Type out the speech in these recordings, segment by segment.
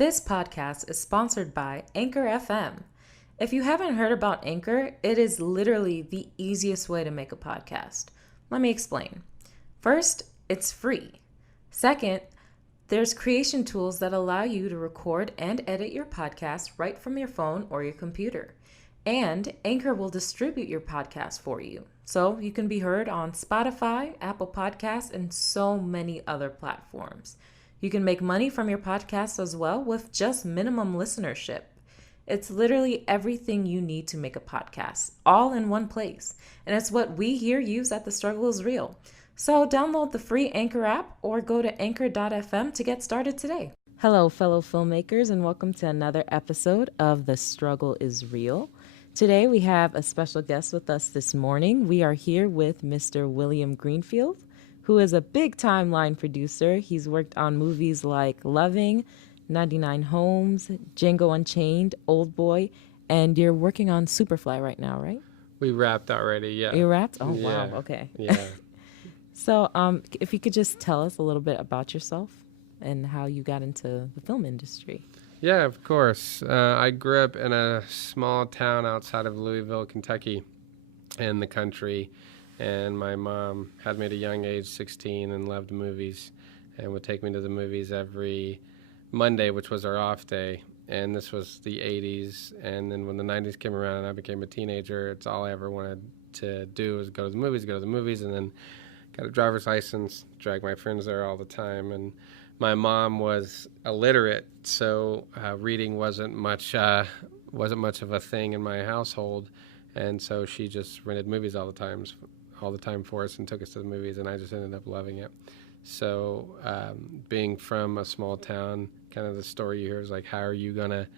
This podcast is sponsored by Anchor FM. If you haven't heard about Anchor, it is literally the easiest way to make a podcast. Let me explain. First, it's free. Second, there's creation tools that allow you to record and edit your podcast right from your phone or your computer. And Anchor will distribute your podcast for you, so you can be heard on Spotify, Apple Podcasts, and so many other platforms. You can make money from your podcast as well with just minimum listenership. It's literally everything you need to make a podcast, all in one place. And it's what we here use at The Struggle is Real. So download the free Anchor app or go to anchor.fm to get started today. Hello, fellow filmmakers, and welcome to another episode of The Struggle is Real. Today we have a special guest with us this morning. We are here with Mr. William Greenfield, who is a big timeline producer. He's worked on movies like Loving, 99 Homes, Django Unchained, Old Boy, and you're working on Superfly right now, right? We wrapped already, yeah. You wrapped? Oh, yeah. Wow, okay. Yeah. So if you could just tell us a little bit about yourself and how you got into the film industry. Yeah, of course. I grew up in a small town outside of Louisville, Kentucky, in the country. And my mom had me at a young age, 16, and loved movies, and would take me to the movies every Monday, which was our off day. And this was the 80s. And then when the 90s came around and I became a teenager, it's all I ever wanted to do was go to the movies, and then got a driver's license, drag my friends there all the time. And my mom was illiterate, so reading wasn't much of a thing in my household. And so she just rented movies all the time for us and took us to the movies, and I just ended up loving it. So being from a small town, kind of the story you hear is like, how are you going to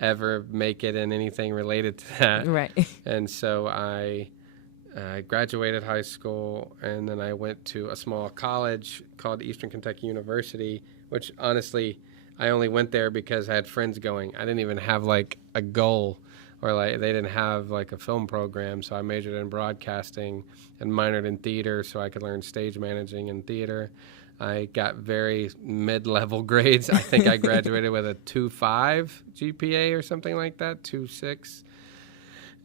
ever make it in anything related to that? Right. And so I graduated high school, and then I went to a small college called Eastern Kentucky University, which honestly, I only went there because I had friends going. I didn't even have like a goal, or like they didn't have like a film program, so I majored in broadcasting and minored in theater so I could learn stage managing and theater. I got very mid-level grades. I think I graduated with a 2.5 GPA or something like that, 2.6,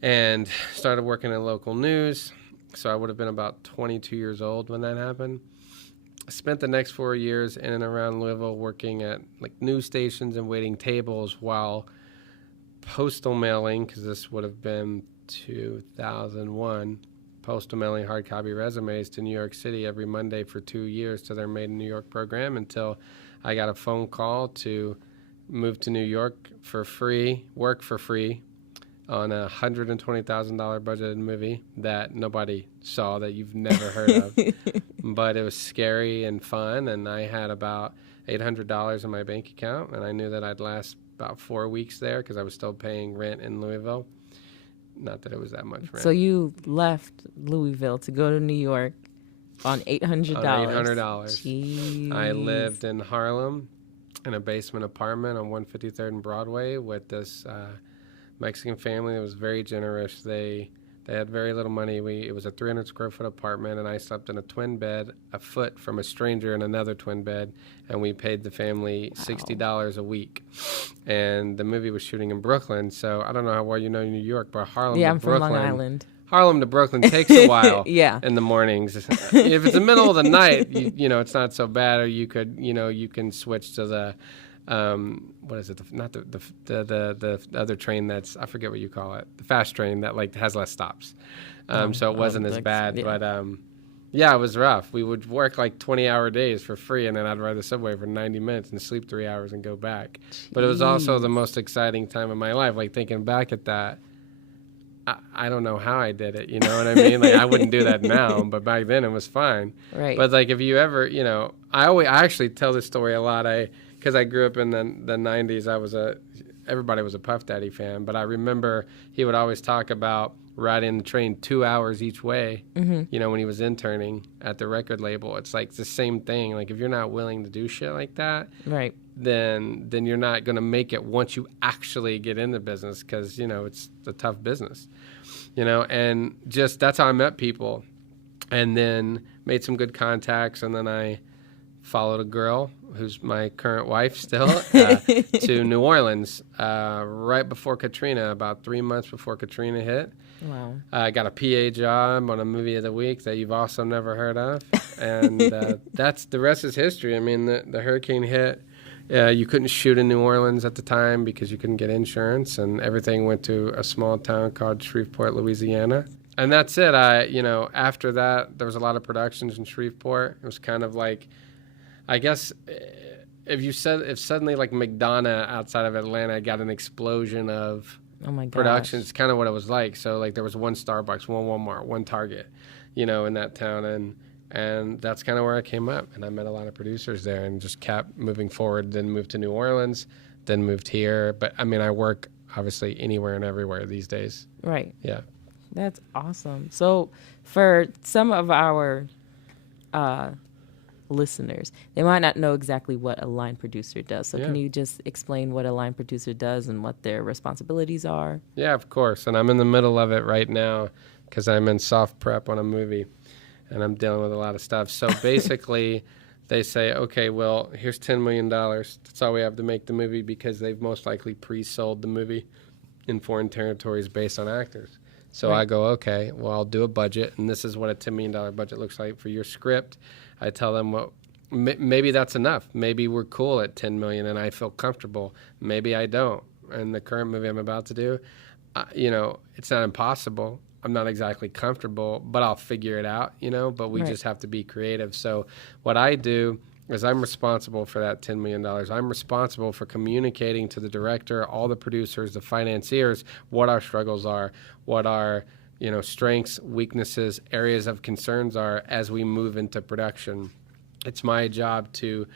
and started working in local news. So I would have been about 22 years old when that happened. I spent the next 4 years in and around Louisville working at like news stations and waiting tables while postal mailing, because this would have been 2001, postal mailing hard copy resumes to New York City every Monday for 2 years to their Made in New York program, until I got a phone call to move to New York for free, work for free on a $120,000 budgeted movie that nobody saw, that you've never heard of. But it was scary and fun, and I had about $800 in my bank account, and I knew that I'd last about 4 weeks there because I was still paying rent in Louisville. Not that it was that much rent. So you left Louisville to go to New York on $800. On $800. Jeez. I lived in Harlem in a basement apartment on 153rd and Broadway with this Mexican family that was very generous. They had very little money. It was a 300 square foot apartment, and I slept in a twin bed a foot from a stranger in another twin bed, and we paid the family $60 a week. And the movie was shooting in Brooklyn, so I don't know how well you know New York, but Harlem to Brooklyn. From Long Island. Harlem to Brooklyn takes a while. Yeah. In the mornings. If it's the middle of the night, you know, it's not so bad, or you can switch to the what is it? The other train that's, I forget what you call it, the fast train that like has less stops. So it wasn't as bad, yeah. But yeah, it was rough. We would work like 20-hour days for free, and then I'd ride the subway for 90 minutes and sleep 3 hours and go back. Jeez. But it was also the most exciting time of my life. Like thinking back at that, I don't know how I did it. You know what I mean? Like I wouldn't do that now, but back then it was fine. Right. But like if you ever, you know, I actually tell this story a lot. Because I grew up in the 90s, everybody was a Puff Daddy fan, but I remember he would always talk about riding the train 2 hours each way, you know, when he was interning at the record label. It's like the same thing. Like if you're not willing to do shit like that, right, then you're not going to make it once you actually get in the business, because, you know, it's a tough business, you know, and just that's how I met people, and then made some good contacts, and then I followed a girl who's my current wife still to New Orleans right before Katrina, about 3 months before Katrina hit. Wow. I got a PA job on a movie of the week that you've also never heard of. And that's the rest is history. I mean, the hurricane hit. You couldn't shoot in New Orleans at the time because you couldn't get insurance, and everything went to a small town called Shreveport, Louisiana. And that's it. After that, there was a lot of productions in Shreveport. It was kind of like, I guess, if suddenly like McDonough outside of Atlanta got an explosion of productions, it's kind of what it was like. So like there was one Starbucks, one Walmart, one Target, in that town, and that's kind of where I came up. And I met a lot of producers there, and just kept moving forward. Then moved to New Orleans, then moved here. But I mean, I work obviously anywhere and everywhere these days. Right. Yeah. That's awesome. So for some of our listeners, they might not know exactly what a line producer does. So can you just explain what a line producer does and what their responsibilities are? Yeah, of course. And I'm in the middle of it right now because I'm in soft prep on a movie, and I'm dealing with a lot of stuff. So basically, they say, okay, well, here's $10 million. That's all we have to make the movie, because they've most likely pre-sold the movie in foreign territories based on actors. So I go, okay, well, I'll do a budget, and this is what a $10 million budget looks like for your script. I tell them, well, maybe that's enough. Maybe we're cool at $10 million and I feel comfortable. Maybe I don't. And the current movie I'm about to do, it's not impossible. I'm not exactly comfortable, but I'll figure it out, but we just have to be creative. So what I do is I'm responsible for that $10 million. I'm responsible for communicating to the director, all the producers, the financiers, what our struggles are, what our strengths, weaknesses, areas of concerns are as we move into production. It's my job to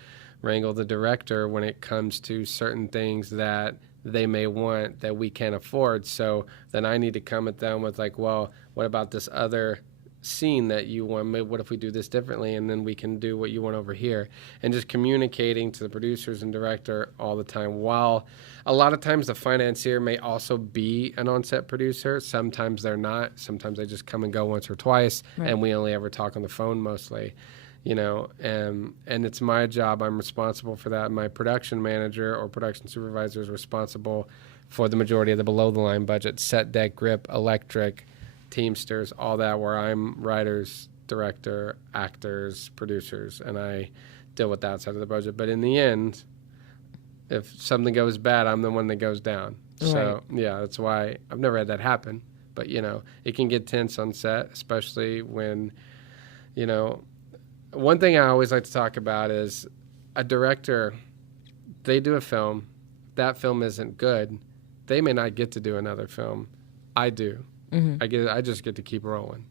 wrangle the director when it comes to certain things that they may want that we can't afford. So then I need to come at them with like, well, what about this other scene that you want? What if we do this differently, and then we can do what you want over here? And just communicating to the producers and director all the time. While a lot of times the financier may also be an on-set producer, sometimes they're not. Sometimes they just come and go once or twice, and we only ever talk on the phone mostly. And it's my job. I'm responsible for that. My production manager or production supervisor is responsible for the majority of the below-the-line budget: set, deck, grip, electric, Teamsters, all that, where I'm writers, director, actors, producers, and I deal with that side of the budget. But in the end, if something goes bad, I'm the one that goes down. Right. So, that's why I've never had that happen. But, it can get tense on set, especially when, one thing I always like to talk about is a director, they do a film, that film isn't good, they may not get to do another film. I do. Mm-hmm. I just get to keep rolling.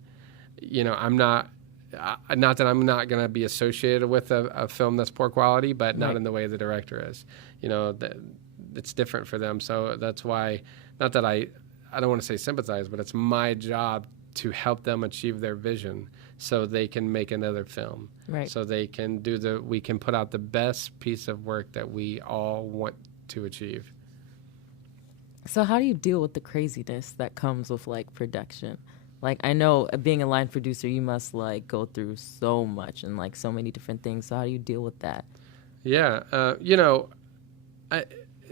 I'm not that I'm not going to be associated with a film that's poor quality, but not in the way the director is. It's different for them. So that's why, not that I don't want to say sympathize, but it's my job to help them achieve their vision so they can make another film. Right. So they can we can put out the best piece of work that we all want to achieve. So how do you deal with the craziness that comes with production? I know being a line producer, you must go through so much and so many different things. So how do you deal with that? Yeah,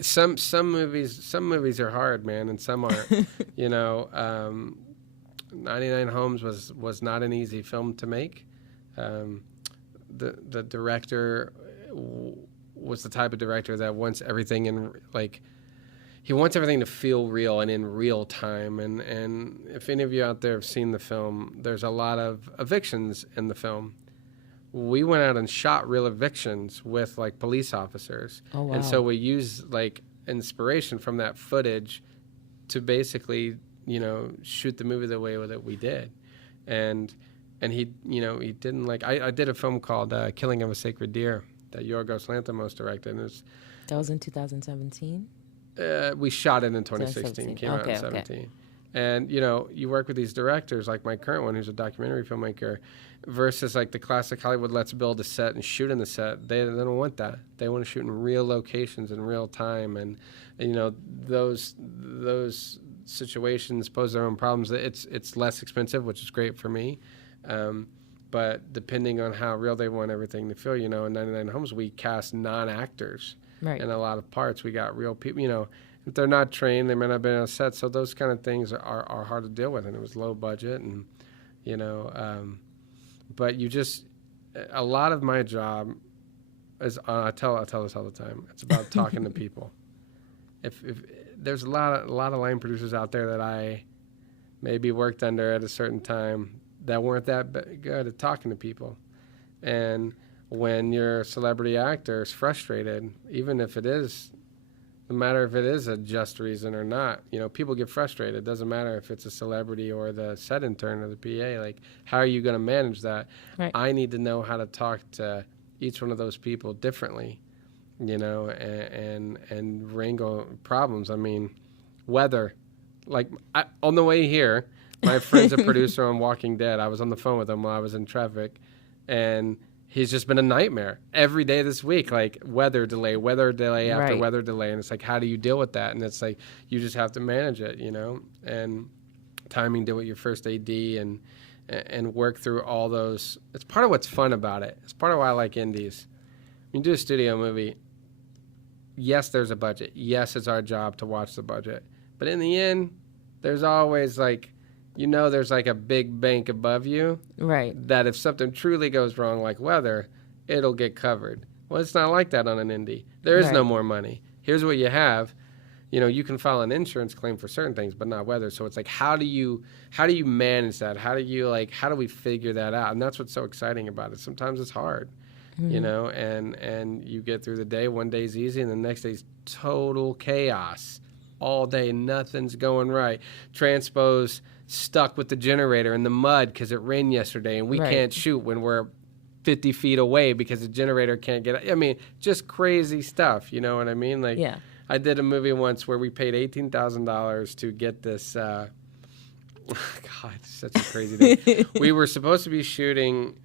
some movies are hard, man, and some aren't. 99 Homes was not an easy film to make. The director was the type of director that wants everything in he wants everything to feel real and in real time. And if any of you out there have seen the film, there's a lot of evictions in the film. We went out and shot real evictions with police officers. Oh, wow. And so we used inspiration from that footage to basically, shoot the movie the way that we did. And he didn't I did a film called Killing of a Sacred Deer that Yorgos Lanthimos directed. And that was in 2017? We shot it in 2016, came out in 2017. Okay. And, you work with these directors, like my current one, who's a documentary filmmaker, versus the classic Hollywood, let's build a set and shoot in the set. They don't want that. They want to shoot in real locations in real time. And those situations pose their own problems. It's less expensive, which is great for me. but depending on how real they want everything to feel, in 99 Homes, we cast non-actors in a lot of parts. We got real people, if they're not trained, they may not have been on a set. So those kind of things are hard to deal with. And it was low budget and, but a lot of my job is, I tell this all the time. It's about talking to people. If there's a lot of line producers out there that I maybe worked under at a certain time that weren't that good at talking to people. And when your celebrity actor is frustrated, even if it is, no matter if it is a just reason or not, people get frustrated. It doesn't matter if it's a celebrity or the set intern or the PA. Like, how are you going to manage that? Right. I need to know how to talk to each one of those people differently, and wrangle problems. I mean, weather. Like, on the way here, my friend's a producer on Walking Dead. I was on the phone with him while I was in traffic, and he's just been a nightmare every day this week. Like, weather delay after weather delay, and it's like, how do you deal with that? And it's like, you just have to manage it, and timing, deal with your first AD, and work through all those. It's part of what's fun about it. It's part of why I like indies. When you do a studio movie, yes, there's a budget. Yes, it's our job to watch the budget. But in the end, there's always there's like a big bank above you. Right. That if something truly goes wrong, like weather, it'll get covered. Well, it's not like that on an indie. There is no more money. Here's what you have. You can file an insurance claim for certain things, but not weather. So it's like, how do you manage that? How do we figure that out? And that's what's so exciting about it. Sometimes it's hard, and you get through the day. One day's easy, and the next day's total chaos. All day, nothing's going right. Transpose stuck with the generator in the mud because it rained yesterday, and we can't shoot when we're 50 feet away because the generator can't get. I mean, just crazy stuff. You know what I mean? Like, I did a movie once where we paid $18,000 to get this. God, it's such a crazy thing. We were supposed to be shooting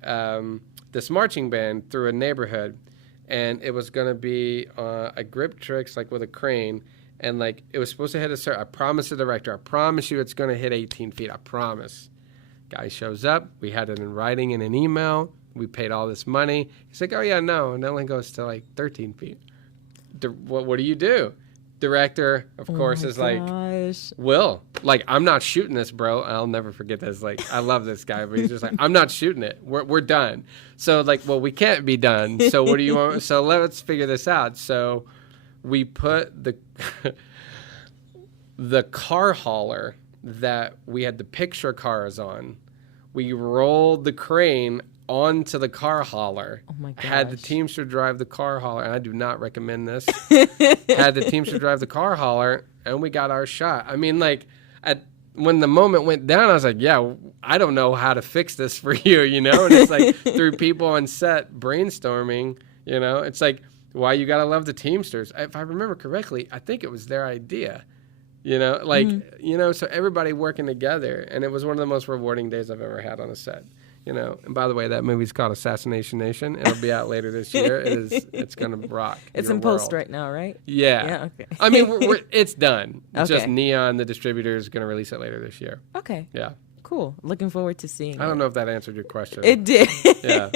this marching band through a neighborhood, and it was going to be a grip tricks, like with a crane. And, like, it was supposed to hit a certain... I promised the director, I promise you it's going to hit 18 feet. I promise. Guy shows up. We had it in writing in an email. We paid all this money. He's like, oh, yeah, no. And it only goes to, like, 13 feet. What do you do? Director, of course, is like, Will, like, I'm not shooting this, bro. I'll never forget this. Like, I love this guy, but he's just like, I'm not shooting it. We're done. So, like, well, we can't be done. So what do you want? So let's figure this out. So... we put the car hauler that we had the picture cars on. We rolled the crane onto the car hauler. Oh my gosh. Had the Teamster drive the car hauler, and I do not recommend this. Had the Teamster drive the car hauler, and we got our shot. I mean, like, when the moment went down, I was like, yeah, I don't know how to fix this for you, And it's like, through people on set brainstorming, it's like, why you gotta love the Teamsters. If I remember correctly, I think it was their idea, so everybody working together, and it was one of the most rewarding days I've ever had on a set, And by the way, that movie's called Assassination Nation. It'll be out later this year. It's gonna rock. It's in post right now, right? Yeah. Okay. I mean, it's done. Okay. Just Neon, the distributor, is gonna release it later this year. Okay. Yeah. Cool. Looking forward to seeing it. I don't know if that answered your question. It did. Yeah.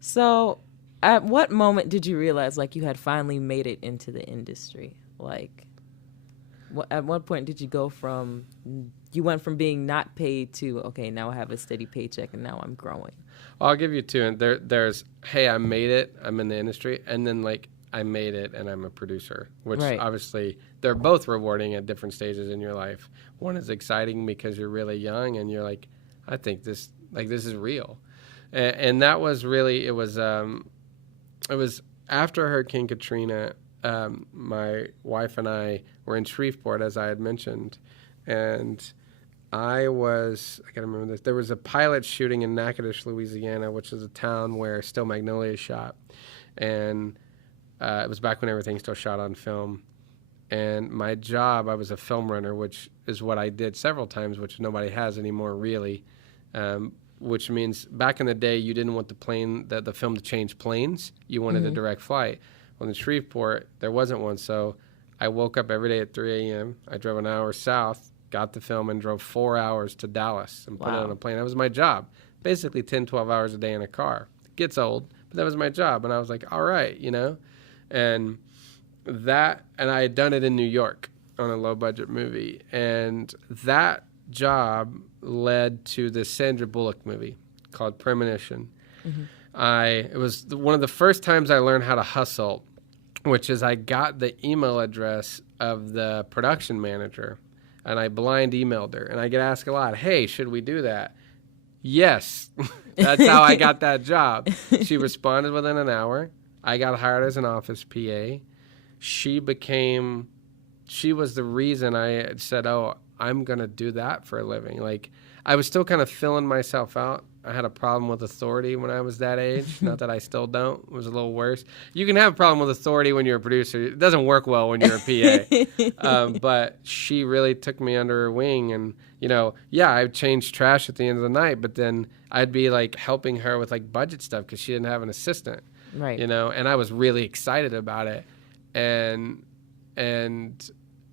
So. At what moment did you realize, like, you had finally made it into the industry? Like, at what point did you you went from being not paid to, okay, now I have a steady paycheck and now I'm growing? Well, I'll give you two. And there's, hey, I made it, I'm in the industry. And then, like, I made it and I'm a producer, which obviously they're both rewarding at different stages in your life. One is exciting because you're really young and you're like, I think this is real. And that was really, it was after Hurricane Katrina. My wife and I were in Shreveport, as I had mentioned, and I gotta remember this. There was a pilot shooting in Natchitoches, Louisiana, which is a town where Still Magnolia shot, and it was back when everything still shot on film. And my job, I was a film runner, which is what I did several times, which nobody has anymore, really. Which means back in the day, you didn't want the film to change planes. You wanted a direct flight. Well, in Shreveport, there wasn't one, so I woke up every day at 3 a.m. I drove an hour south got the film, and drove 4 hours to Dallas and put it Wow. on a plane. That was my job. Basically 10, 12 hours a day in a car. It gets old, but that was my job. And I was like, all right, and I had done it in New York on a low budget movie. And that job led to this Sandra Bullock movie called Premonition. It was one of the first times I learned how to hustle, which is I got the email address of the production manager, and I blind emailed her. And I get asked a lot, hey, should we do that? Yes. That's how I got that job. She responded within an hour. I got hired as an office PA. She was the reason I said, oh, I'm going to do that for a living. Like, I was still kind of filling myself out. I had a problem with authority when I was that age. Not that I still don't. It was a little worse. You can have a problem with authority when you're a producer. It doesn't work well when you're a PA. But she really took me under her wing. And, I'd change trash at the end of the night, but then I'd be, like, helping her with, like, budget stuff because she didn't have an assistant. Right. And I was really excited about it. And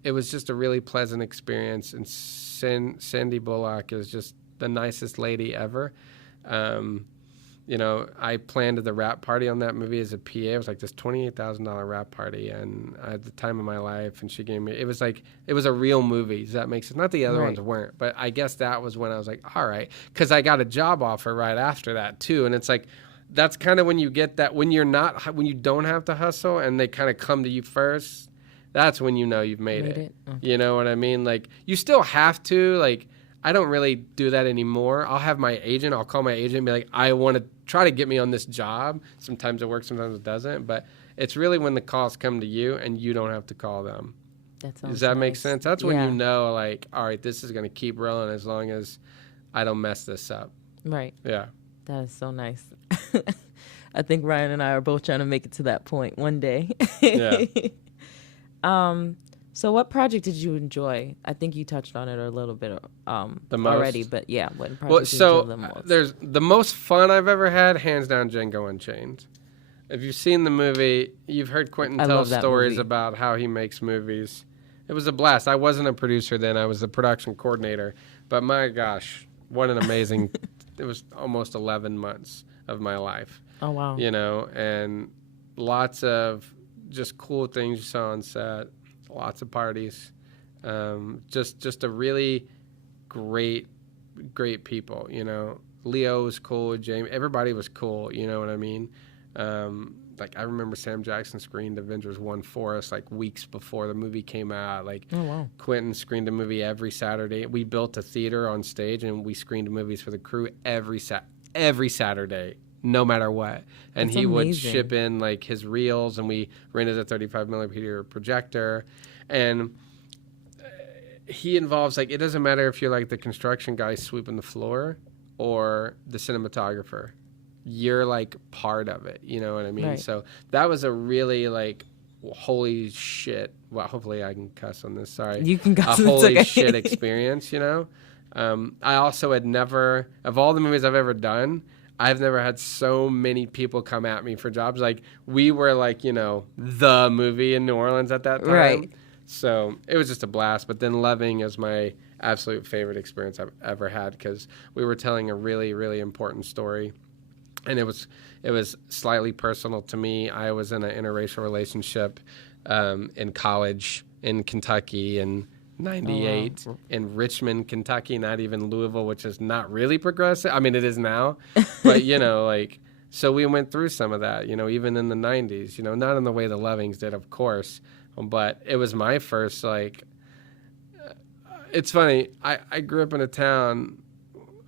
it was just a really pleasant experience. And Sandy Bullock is just the nicest lady ever. I planned the wrap party on that movie as a PA. It was like this $28,000 wrap party, and at the time of my life, and she gave me, it was a real movie. Does that make sense? Not the other ones weren't, but I guess that was when I was like, all right, because I got a job offer right after that too. And it's like, that's kind of when you get that, when you don't have to hustle and they kind of come to you first, that's when you've made it. Okay. You know what I mean? Like, you still have to, like, I don't really do that anymore. I'll call my agent and be like, I want to try to get me on this job. Sometimes it works, sometimes it doesn't. But it's really when the calls come to you and you don't have to call them. Does that make sense? That's when like, all right, this is going to keep rolling as long as I don't mess this up. Right. Yeah. That is so nice. I think Ryan and I are both trying to make it to that point one day. Yeah. So what project did you enjoy? I think you touched on it a little bit already, but yeah, what project did you enjoy the most? There's the most fun I've ever had, hands down, Django Unchained. If you've seen the movie, you've heard Quentin tell stories about how he makes movies. It was a blast. I wasn't a producer then. I was the production coordinator. But my gosh, what an amazing... It was almost 11 months of my life. Oh, wow. And lots of just cool things you saw on set. Lots of parties, just a really great people. Leo was cool, Jamie, everybody was cool. You know what I mean? Like, I remember Sam Jackson screened Avengers 1 for us like weeks before the movie came out. Like, oh, wow. Quentin screened a movie every Saturday. We built a theater on stage and we screened movies for the crew every Saturday. No matter what. And That's he amazing. Would ship in like his reels, and we rented a 35 millimeter projector. And he involves, like, it doesn't matter if you're like the construction guy sweeping the floor or the cinematographer. You're like part of it. You know what I mean? Right. So that was a really like, holy shit. Well, hopefully I can cuss on this. Sorry. You can cuss. A holy shit experience, I also had never, of all the movies I've ever done, I've never had so many people come at me for jobs. Like, we were like, the movie in New Orleans at that time. Right. So it was just a blast. But then Loving is my absolute favorite experience I've ever had, because we were telling a really, really important story. And it was slightly personal to me. I was in an interracial relationship in college in Kentucky in 98 in Richmond, Kentucky, not even Louisville, which is not really progressive. I mean, it is now, but so we went through some of that, even in the 90s, not in the way the Lovings did, of course, but it was my first, like, it's funny. I grew up in a town.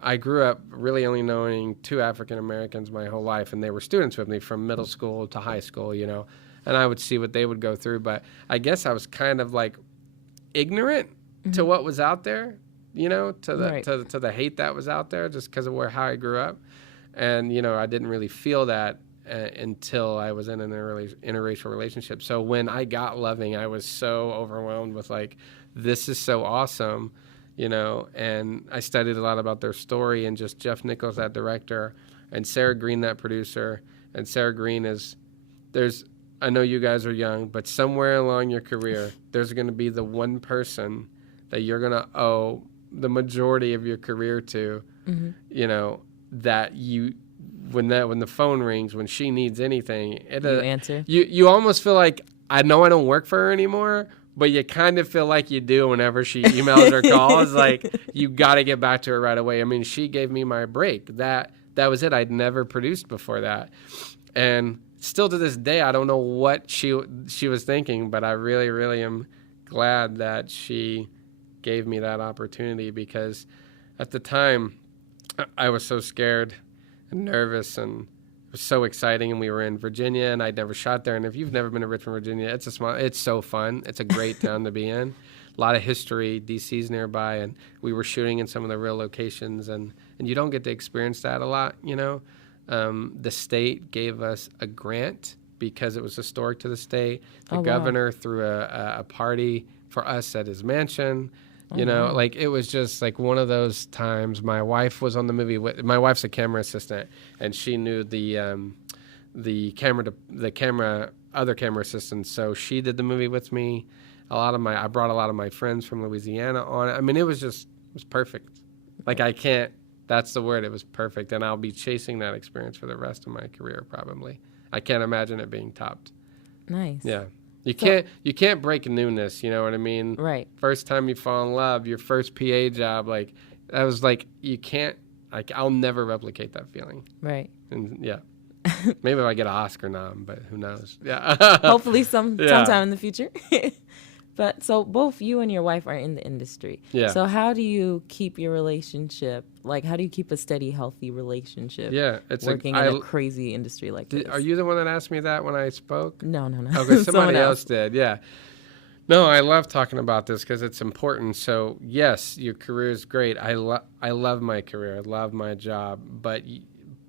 I grew up really only knowing 2 African Americans my whole life, and they were students with me from middle school to high school, and I would see what they would go through, but I guess I was kind of like ignorant to what was out there, to the hate that was out there, just because of how I grew up. And, I didn't really feel that until I was in an interracial relationship. So when I got Loving, I was so overwhelmed with like, this is so awesome, and I studied a lot about their story, and just Jeff Nichols, that director, and Sarah Green, that producer. And Sarah Green I know you guys are young, but somewhere along your career, there's going to be the one person that you're going to owe the majority of your career to, you know, that when the phone rings, when she needs anything, you answer. You almost feel like, I know I don't work for her anymore, but you kind of feel like you do whenever she emails or calls. Like, you got to get back to her right away. I mean, she gave me my break. That was it. I'd never produced before that. And still to this day, I don't know what she was thinking, but I really, really am glad that she gave me that opportunity, because at the time I was so scared and nervous, and it was so exciting. And we were in Virginia, and I'd never shot there. And if you've never been to Richmond, Virginia, it's so fun. It's a great town to be in. A lot of history. DC's nearby, and we were shooting in some of the real locations, and you don't get to experience that a lot, you know. The state gave us a grant because it was historic to the state. The governor threw a party for us at his mansion. You know, like, it was just like one of those times. My wife was on the movie. My wife's a camera assistant, and she knew the other camera assistants. So she did the movie with me. I brought a lot of my friends from Louisiana on it. I mean, it was perfect. Like, that's the word. It was perfect. And I'll be chasing that experience for the rest of my career, probably. I can't imagine it being topped. Nice. Yeah. You can't break newness, you know what I mean? Right. First time you fall in love, your first PA job, like, that was like, you can't, like, I'll never replicate that feeling. Right. And yeah. Maybe if I get an Oscar nom, but who knows? Yeah. Hopefully sometime in the future. But so both you and your wife are in the industry. Yeah. So how do you keep your relationship? Like, how do you keep a steady, healthy relationship? Yeah, it's working in a crazy industry like this. Are you the one that asked me that when I spoke? No. Okay, somebody else did. Yeah. No, I love talking about this because it's important. So yes, your career is great. I love my career. I love my job. But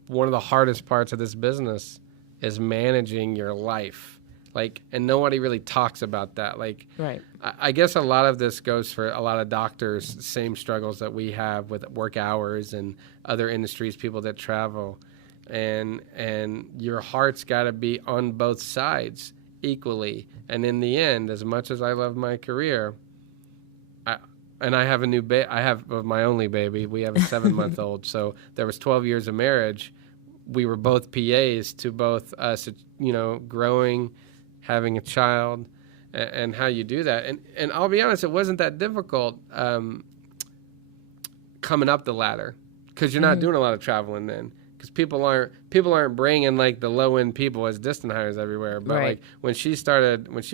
one of the hardest parts of this business is managing your life. Like, and nobody really talks about that. Like, right. I guess a lot of this goes for a lot of doctors, same struggles that we have with work hours and other industries, people that travel. And your heart's got to be on both sides equally. And in the end, as much as I love my career, I have a new I have my only baby. We have a 7-month-old. So there was 12 years of marriage. We were both PAs to both us, you know, growing, having a child, and how you do that. And I'll be honest, it wasn't that difficult coming up the ladder, because you're not doing a lot of traveling then, because people aren't bringing like the low end people as distant hires everywhere. But like when she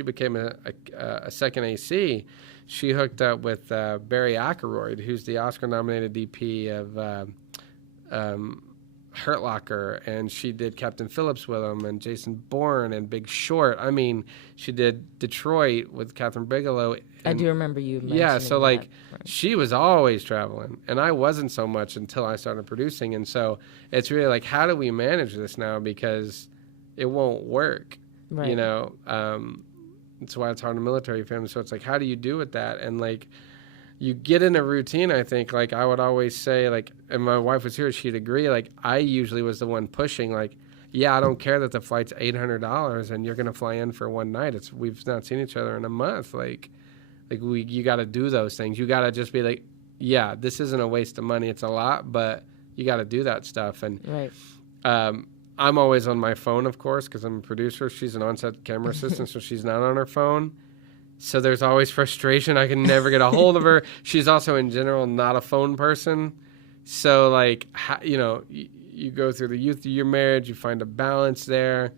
became a second AC, she hooked up with Barry Ackroyd, who's the Oscar nominated DP of Hurt Locker, and she did Captain Phillips with him, and Jason Bourne, and Big Short. I mean, she did Detroit with Catherine Bigelow. I do remember you mentioning yeah, so like that. Right. She was always traveling, and I wasn't so much until I started producing. And so it's really like, how do we manage this now, because it won't work, right. You know? That's why it's hard in a military family. So it's like, how do you do with that? And like, you get in a routine, I think. Like, I would always say, like, and my wife was here, she'd agree, like, I usually was the one pushing, like, yeah, I don't care that the flight's $800 and you're going to fly in for one night. We've not seen each other in a month. You got to do those things. You got to just be like, yeah, this isn't a waste of money. It's a lot, but you got to do that stuff. And right. I'm always on my phone, of course, because I'm a producer. She's an on-set camera assistant, so she's not on her phone. So there's always frustration. I can never get a hold of her. She's also, in general, not a phone person. So, like, you know, you go through the youth of your marriage, you find a balance there,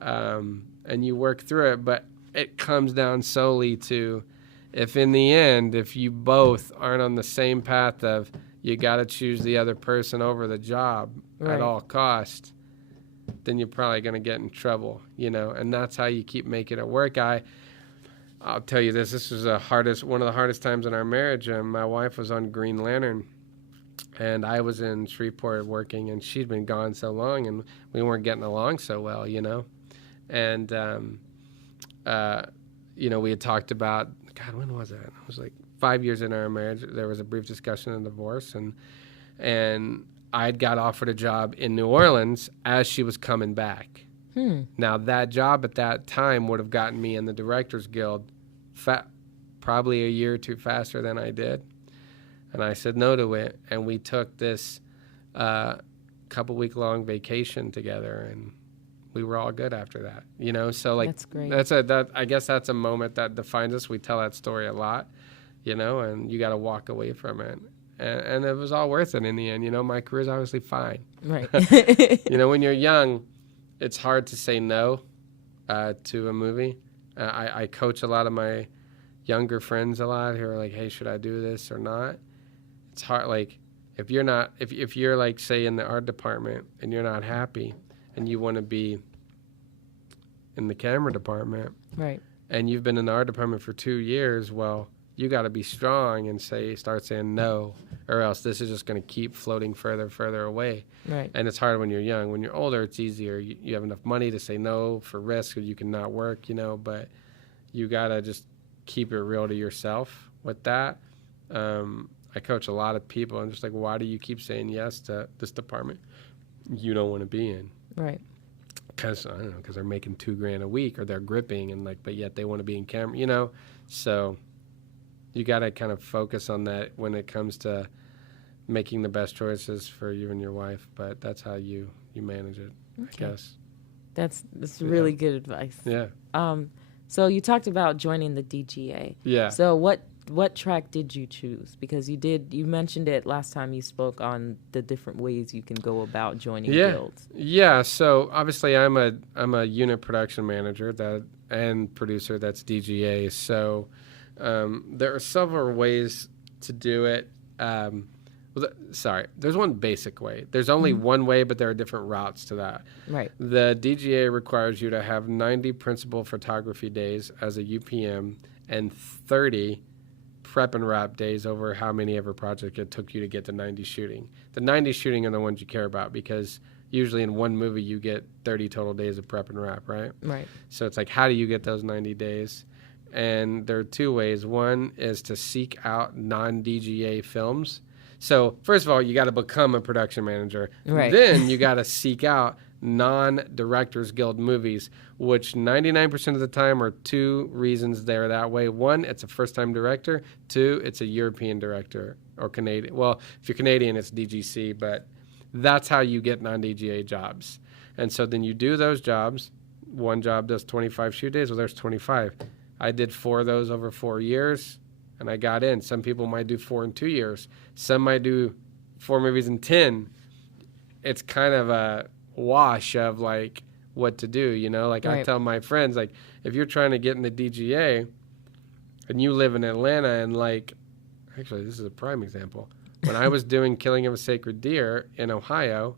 and you work through it. But it comes down solely to, if in the end, if you both aren't on the same path of you got to choose the other person over the job at all costs, then you're probably going to get in trouble, you know. And that's how you keep making it work. I'll tell you this. This was one of the hardest times in our marriage. My wife was on Green Lantern, and I was in Shreveport working, and she'd been gone so long, and we weren't getting along so well, you know. And, you know, we had talked about, God, when was that? It was like 5 years into our marriage. There was a brief discussion of divorce, and I'd got offered a job in New Orleans as she was coming back. Now, that job at that time would have gotten me in the Directors Guild probably a year or two faster than I did. And I said no to it. And we took this couple week long vacation together, and we were all good after that, you know? So like, that's great. I guess that's a moment that defines us. We tell that story a lot, you know, and you got to walk away from it. And it was all worth it in the end. You know, my career's obviously fine. Right. You know, when you're young, it's hard to say no to a movie. I coach a lot of my younger friends a lot who are like, hey, should I do this or not? It's hard. Like, if you're like, say, in the art department and you're not happy and you want to be in the camera department, right, and you've been in the art department for 2 years, well, you got to be strong and start saying no, or else this is just going to keep floating further away. Right. And it's hard when you're young. When you're older, it's easier. You have enough money to say no for risk, or you can not work, you know, but you got to just keep it real to yourself with that. I coach a lot of people. I'm just like, why do you keep saying yes to this department you don't want to be in? Right. Because, I don't know, because they're making $2,000 a week, or they're gripping, and like, but yet they want to be in camera, you know? So you got to kind of focus on that when it comes to making the best choices for you and your wife. But that's how you manage it, okay. I guess. That's really good advice. Yeah. So you talked about joining the DGA. Yeah. So what track did you choose? Because you mentioned it last time you spoke on the different ways you can go about joining guilds. Yeah. So obviously I'm a unit production manager and producer. That's DGA. So there are several ways to do it. There's one basic way. There's only one way, but there are different routes to that. Right. The DGA requires you to have 90 principal photography days as a UPM and 30 prep and wrap days over how many ever project it took you to get to 90 shooting. The 90 shooting are the ones you care about, because usually in one movie you get 30 total days of prep and wrap, right? Right. So it's like, how do you get those 90 days? And there are two ways. One is to seek out non-DGA films. So first of all, you got to become a production manager. Right. Then you got to seek out non-Directors Guild movies, which 99% of the time are two reasons they're that way. One, it's a first-time director. Two, it's a European director or Canadian. Well, if you're Canadian, it's DGC, but that's how you get non-DGA jobs. And so then you do those jobs. One job does 25 shoot days. Well, there's 25. I did 4 of those over 4 years, and I got in. Some people might do 4 in 2 years. Some might do 4 movies in 10. It's kind of a wash of like what to do, you know? Like, right. I tell my friends, like, if you're trying to get in the DGA and you live in Atlanta, and like, actually, this is a prime example. When I was doing Killing of a Sacred Deer in Ohio,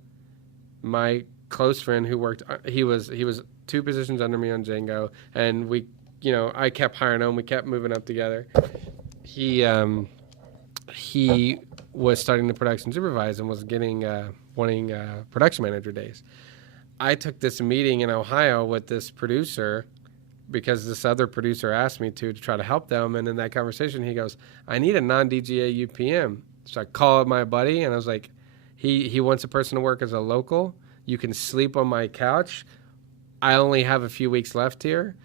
my close friend who worked, he was 2 positions under me on Django, and we, you know, I kept hiring him. We kept moving up together. He was starting to production supervise and was getting wanting production manager days. I took this meeting in Ohio with this producer because this other producer asked me to try to help them. And in that conversation, he goes, I need a non-DGA UPM. So I called my buddy, and I was like, he wants a person to work as a local. You can sleep on my couch. I only have a few weeks left here.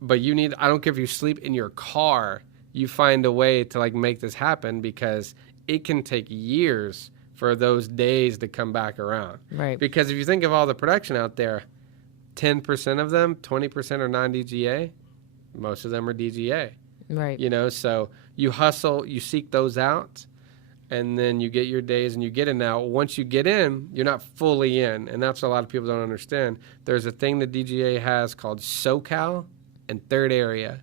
But I don't care if you sleep in your car, you find a way to like make this happen, because it can take years for those days to come back around. Right. Because if you think of all the production out there, 10% of them, 20% are non-DGA. Most of them are DGA. Right. You know, so you hustle, you seek those out, and then you get your days and you get in. Now, once you get in, you're not fully in, and that's what a lot of people don't understand. There's a thing the DGA has called SoCal and third area.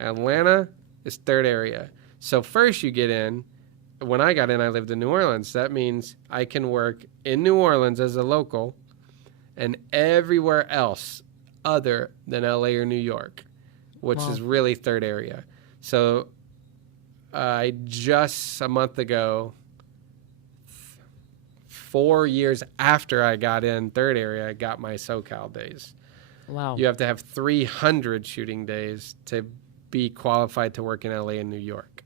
Atlanta is third area. So first you get in. When I got in, I lived in New Orleans. That means I can work in New Orleans as a local and everywhere else other than LA or New York, which is really third area. So I just a month ago, 4 years after I got in third area, I got my SoCal days. Wow. You have to have 300 shooting days to be qualified to work in LA and New York.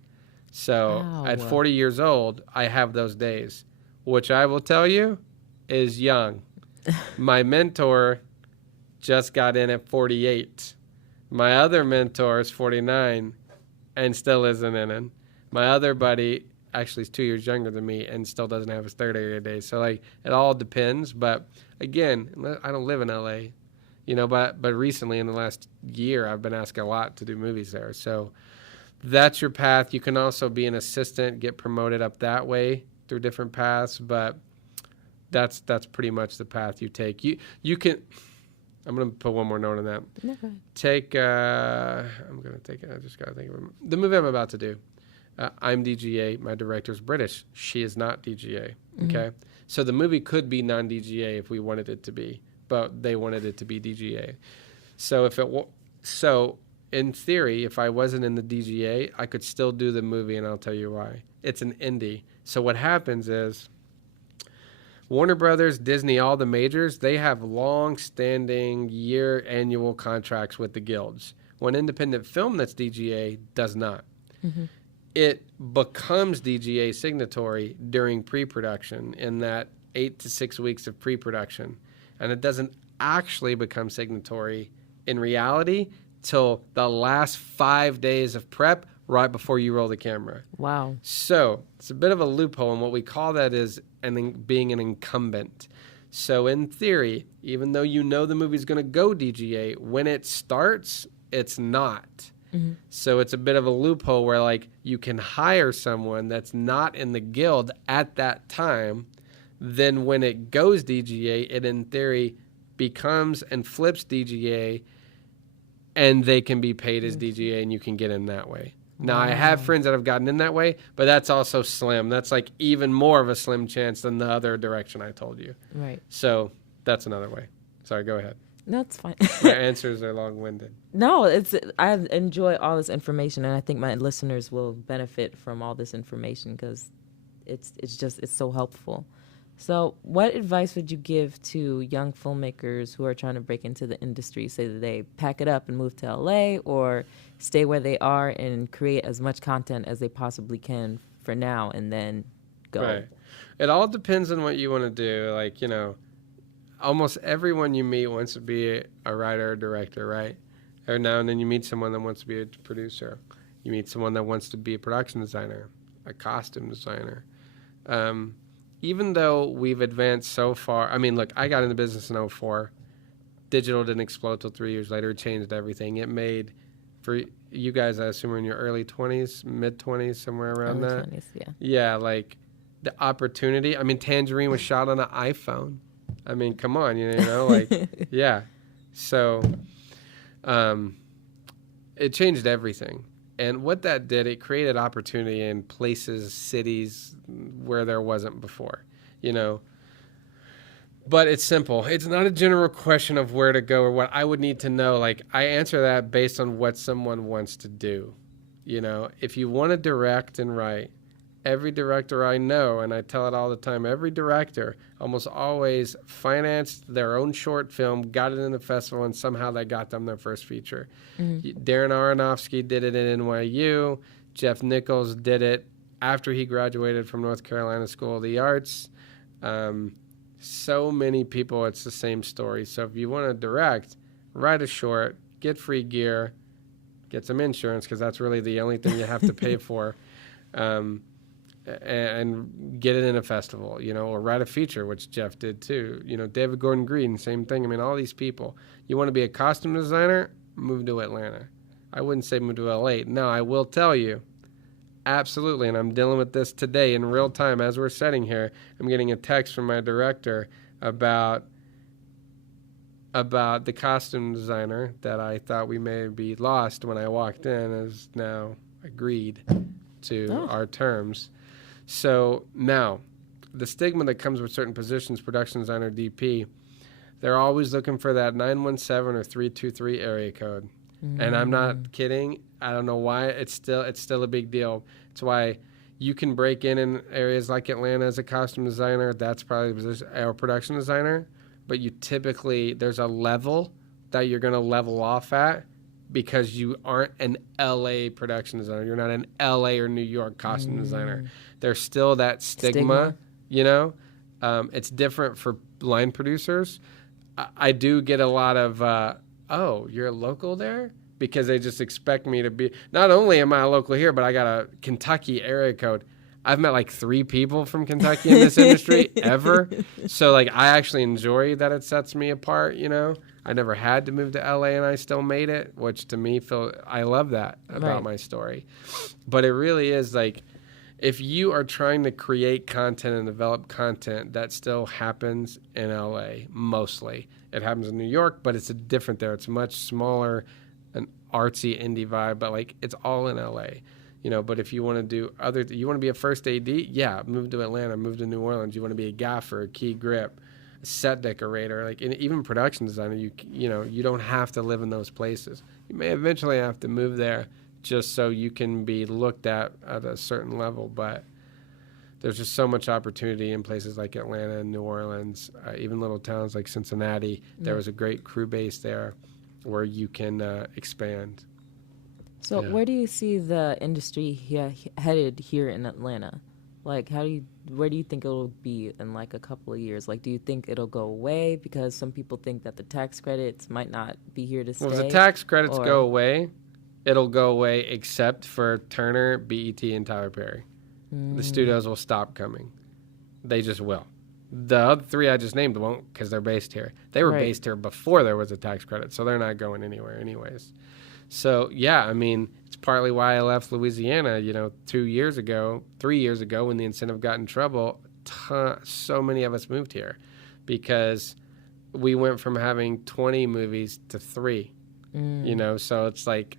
So at 40 years old, I have those days, which I will tell you is young. My mentor just got in at 48. My other mentor is 49. and still isn't in it. My other buddy actually is 2 years younger than me and still doesn't have his third area day. So like it all depends. But again, I don't live in LA, but recently in the last year, I've been asked a lot to do movies there. So that's your path. You can also be an assistant, get promoted up that way through different paths, but that's pretty much the path you take. You can. I'm going to put one more note on that. Okay. I'm going to take it. I just got to think of the movie I'm about to do. I'm DGA. My director's British. She is not DGA. Okay. Mm-hmm. So the movie could be non-DGA if we wanted it to be, but they wanted it to be DGA. So in theory, if I wasn't in the DGA, I could still do the movie, and I'll tell you why. It's an indie. So what happens is Warner Brothers, Disney, all the majors, they have long-standing annual contracts with the guilds. One independent film that's DGA does not. Mm-hmm. It becomes DGA signatory during pre-production in that 8 to 6 weeks of pre-production. And it doesn't actually become signatory in reality till the last 5 days of prep right before you roll the camera. Wow. So it's a bit of a loophole, and what we call that is being an incumbent. So in theory, even though the movie's going to go DGA, when it starts, it's not. Mm-hmm. So it's a bit of a loophole where like you can hire someone that's not in the guild at that time. Then when it goes DGA, it in theory becomes and flips DGA, and they can be paid as DGA, and you can get in that way. Now, I have friends that have gotten in that way, but that's also slim. That's like even more of a slim chance than the other direction I told you. Right. So that's another way. Sorry, go ahead. No, it's fine. My answers are long-winded. No, I enjoy all this information, and I think my listeners will benefit from all this information because it's so helpful. So what advice would you give to young filmmakers who are trying to break into the industry? Say that they pack it up and move to LA, or stay where they are and create as much content as they possibly can for now and then go. Right. It all depends on what you want to do. Like, almost everyone you meet wants to be a writer or director, right? Every now and then you meet someone that wants to be a producer. You meet someone that wants to be a production designer, a costume designer. Even though we've advanced so far, I mean, look, I got into business in 2004. Digital didn't explode till 3 years later. It changed everything. It made, for you guys, I assume, are in your early 20s, mid-20s, somewhere around early that. 20s, yeah. Yeah, like the opportunity. I mean, Tangerine was shot on an iPhone. I mean, come on, like, yeah. So it changed everything. And what that did, it created opportunity in places, cities where there wasn't before, But it's simple. It's not a general question of where to go or what I would need to know. Like, I answer that based on what someone wants to do. If you want to direct and write, every director I know, and I tell it all the time, every director almost always financed their own short film, got it in the festival, and somehow that got them their first feature. Mm-hmm. Darren Aronofsky did it at NYU. Jeff Nichols did it after he graduated from North Carolina School of the Arts. So many people, it's the same story. So if you want to direct, write a short, get free gear, get some insurance, because that's really the only thing you have to pay for. And get it in a festival, or write a feature, which Jeff did too. David Gordon Green, same thing. I mean, all these people. You want to be a costume designer? Move to Atlanta. I wouldn't say move to LA. No, I will tell you, absolutely, and I'm dealing with this today in real time as we're sitting here. I'm getting a text from my director about the costume designer that I thought we may be lost when I walked in is now agreed to our terms. So now, the stigma that comes with certain positions, production designer, DP, they're always looking for that 917 or 323 area code. Mm-hmm. And I'm not kidding. I don't know why. It's still a big deal. It's why you can break in areas like Atlanta as a costume designer. That's probably a position, or production designer. But you typically, there's a level that you're going to level off at, because you aren't an LA production designer. You're not an LA or New York costume designer. There's still that stigma. It's different for line producers. I do get a lot of, oh, you're a local there? because they just expect me to be, not only am I a local here, but I got a Kentucky area code. I've met like 3 people from Kentucky in this industry ever. So like I actually enjoy that it sets me apart, you know. I never had to move to LA and I still made it, which to me I love that about my story. But it really is like, if you are trying to create content and develop content, that still happens in LA mostly. It happens in New York, but it's different there. It's much smaller, an artsy indie vibe, but like it's all in LA. You know, but if you want to do you want to be a first AD, yeah, move to Atlanta, move to New Orleans. You want to be a gaffer, a key grip, a set decorator, like even production designer. You know, you don't have to live in those places. You may eventually have to move there just so you can be looked at a certain level. But there's just so much opportunity in places like Atlanta and New Orleans, even little towns like Cincinnati. There was a great crew base there where you can expand. So where do you see the industry headed here in Atlanta? Like, where do you think it'll be in like a couple of years? Like, do you think it'll go away because some people think that the tax credits might not be here to stay? Well, if the tax credits go away, it'll go away except for Turner, BET, and Tyler Perry. The studios will stop coming. They just will. The other 3 I just named won't because they're based here. They were based here before there was a tax credit, so they're not going anywhere anyways. So, yeah, I mean, it's partly why I left Louisiana, you know, 3 years ago, when the incentive got in trouble. So many of us moved here because we went from having 20 movies to 3, you know, so it's like,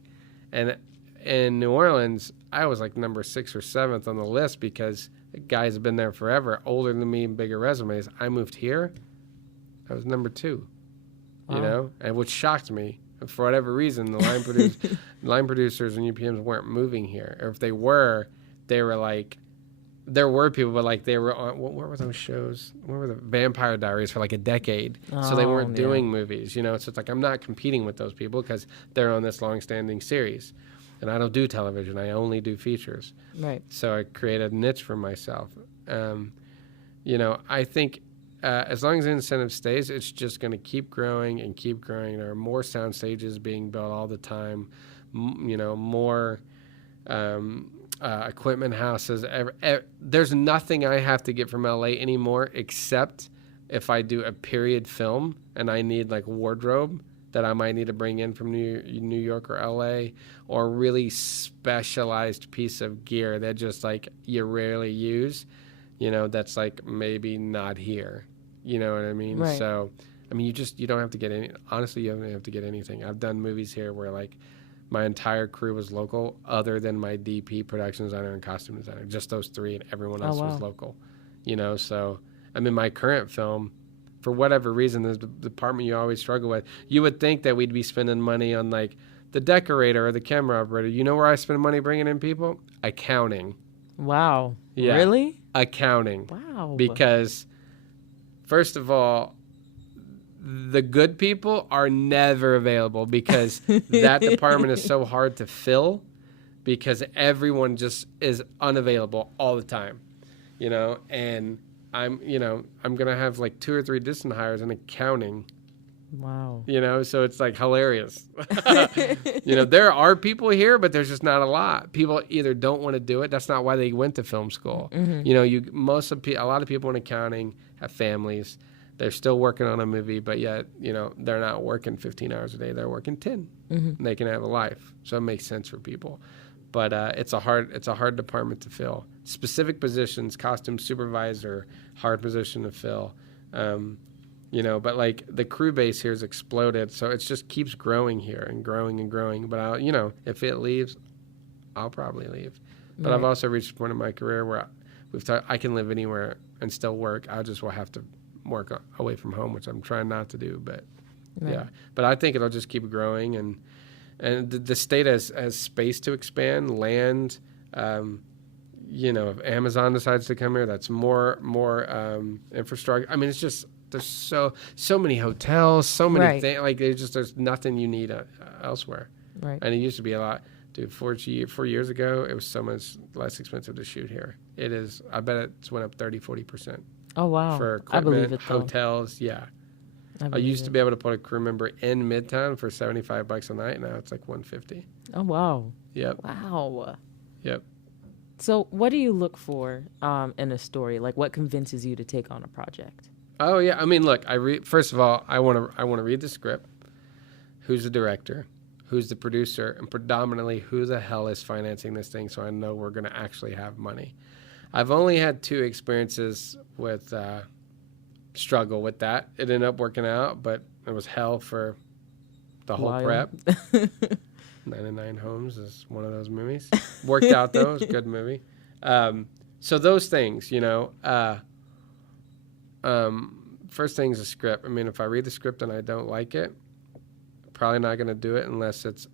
and in New Orleans, I was like number 6 or 7th on the list because the guys have been there forever, older than me and bigger resumes. I moved here, I was number 2, you know, and which shocked me. For whatever reason, the line producers and UPMs weren't moving here. Or if they were like, there were people, but like they were on, what were those shows? What were the Vampire Diaries for like a decade? So they weren't doing movies, you know? So it's like, I'm not competing with those people because they're on this long-standing series. And I don't do television. I only do features. Right. So I created a niche for myself. You know, I think as long as the incentive stays, it's just going to keep growing and keep growing. There are more sound stages being built all the time, you know, more equipment houses. There's nothing I have to get from LA anymore except if I do a period film and I need like wardrobe that I might need to bring in from New York or LA, or a really specialized piece of gear that just like you rarely use, you know, that's like maybe not here. You know what I mean? Right. So, I mean, you don't have to get any, honestly, you don't have to get anything. I've done movies here where like my entire crew was local other than my DP, production designer, and costume designer. Just those 3 and everyone else was local, you know? So, I mean, my current film, for whatever reason, the department you always struggle with, you would think that we'd be spending money on like the decorator or the camera operator. You know where I spend money bringing in people? Accounting. Wow. Yeah. Really? Accounting. Wow. Because first of all, the good people are never available because that department is so hard to fill because everyone just is unavailable all the time, you know, and I'm going to have like 2 or 3 distant hires in accounting. Wow. You know, so it's like hilarious. You know, there are people here, but there's just not a lot. People either don't want to do it. That's not why they went to film school. Mm-hmm. You know, a lot of people in accounting have families. They're still working on a movie, but yet, you know, they're not working 15 hours a day. They're working 10. Mm-hmm. And they can have a life. So it makes sense for people. But it's a hard department to fill. Specific positions, costume supervisor, hard position to fill. You know, but like the crew base here has exploded, so it just keeps growing here and growing and growing. But you know, if it leaves, I'll probably leave. But I've also reached a point in my career where I can live anywhere and still work. I just will have to work away from home, which I'm trying not to do. But yeah, but I think it'll just keep growing, and the state has space to expand, land. You know, if Amazon decides to come here, that's more infrastructure. I mean, it's just. There's so many hotels, so many things. Like there's nothing you need elsewhere. Right. And it used to be a lot. Dude, 4 years ago, it was so much less expensive to shoot here. It is. I bet it's went up 30-40%. Oh wow! For equipment, I believe it, hotels, yeah. I used to be able to put a crew member in Midtown for $75 a night. Now it's like $150. Oh, wow. Yep. Wow. Yep. So what do you look for in a story? Like, what convinces you to take on a project? Oh yeah, I mean, look, first of all, I want to read the script. Who's the director? Who's the producer? And predominantly, who the hell is financing this thing, so I know we're going to actually have money. I've only had 2 experiences with struggle with that. It ended up working out, but it was hell for the whole prep. 99 Homes is one of those movies. Worked out, though. It was a good movie. So those things, first thing's a script. I mean, if I read the script and I don't like it, probably not going to do it unless it's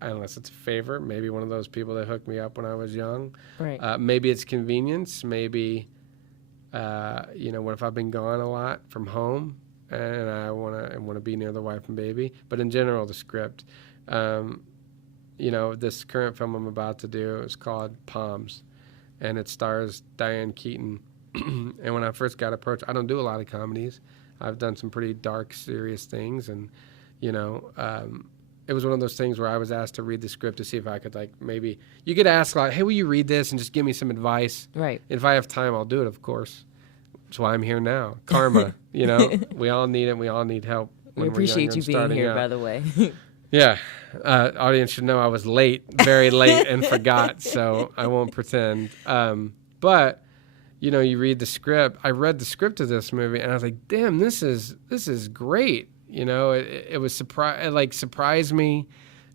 a favor. Maybe one of those people that hooked me up when I was young. Right. Maybe it's convenience. Maybe, what if I've been gone a lot from home and I want to be near the wife and baby. But in general, the script. This current film I'm about to do is called Palms, and it stars Diane Keaton. And when I first got approached, I don't do a lot of comedies. I've done some pretty dark, serious things, and it was one of those things where I was asked to read the script to see if I could, maybe you get asked hey, will you read this and just give me some advice? Right. If I have time, I'll do it, of course. That's why I'm here now. Karma, we all need it. We all need help. We appreciate you being here, by the way. Yeah. Audience should know I was late, very late, and forgot, so I won't pretend. But, you read the script. I read the script of this movie, and I was like, damn, this is great. It was surprised me.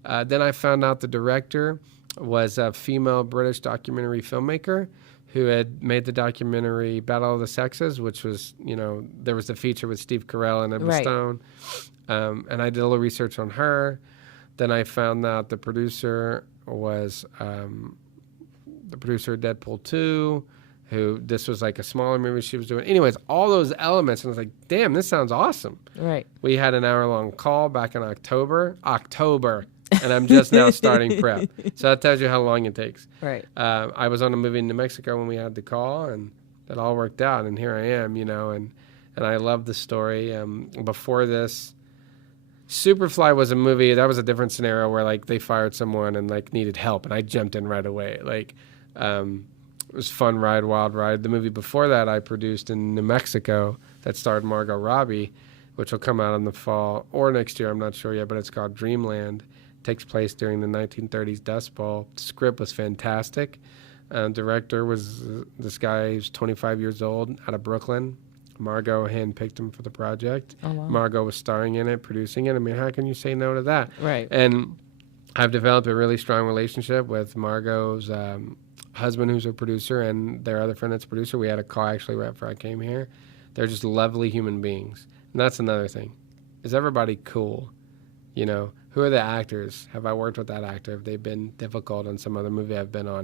Then I found out the director was a female British documentary filmmaker who had made the documentary Battle of the Sexes, which was, there was the feature with Steve Carell and Emma Stone. And I did a little research on her. Then I found out the producer was the producer of Deadpool 2, who this was a smaller movie she was doing. Anyways, all those elements, and I was like, damn, this sounds awesome. Right. We had an hour-long call back in October, and I'm just now starting prep. So that tells you how long it takes. Right. I was on a movie in New Mexico when we had the call, and that all worked out, and here I am, and I love the story. Before this, Superfly was a movie, that was a different scenario where they fired someone and needed help, and I jumped in right away. It was Fun Ride, Wild Ride. The movie before that I produced in New Mexico that starred Margot Robbie, which will come out in the fall or next year, I'm not sure yet, but it's called Dreamland. It takes place during the 1930s Dust Bowl. The script was fantastic. Director was this guy who's 25 years old out of Brooklyn. Margot handpicked him for the project. Oh, wow. Margot was starring in it, producing it. I mean, how can you say no to that? Right. And I've developed a really strong relationship with Margot's husband, who's a producer, and their other friend that's a producer. We had a call actually right before I came here. They're just lovely human beings. And that's another thing. Is everybody cool? Who are the actors? Have I worked with that actor? Have they been difficult on some other movie I've been on?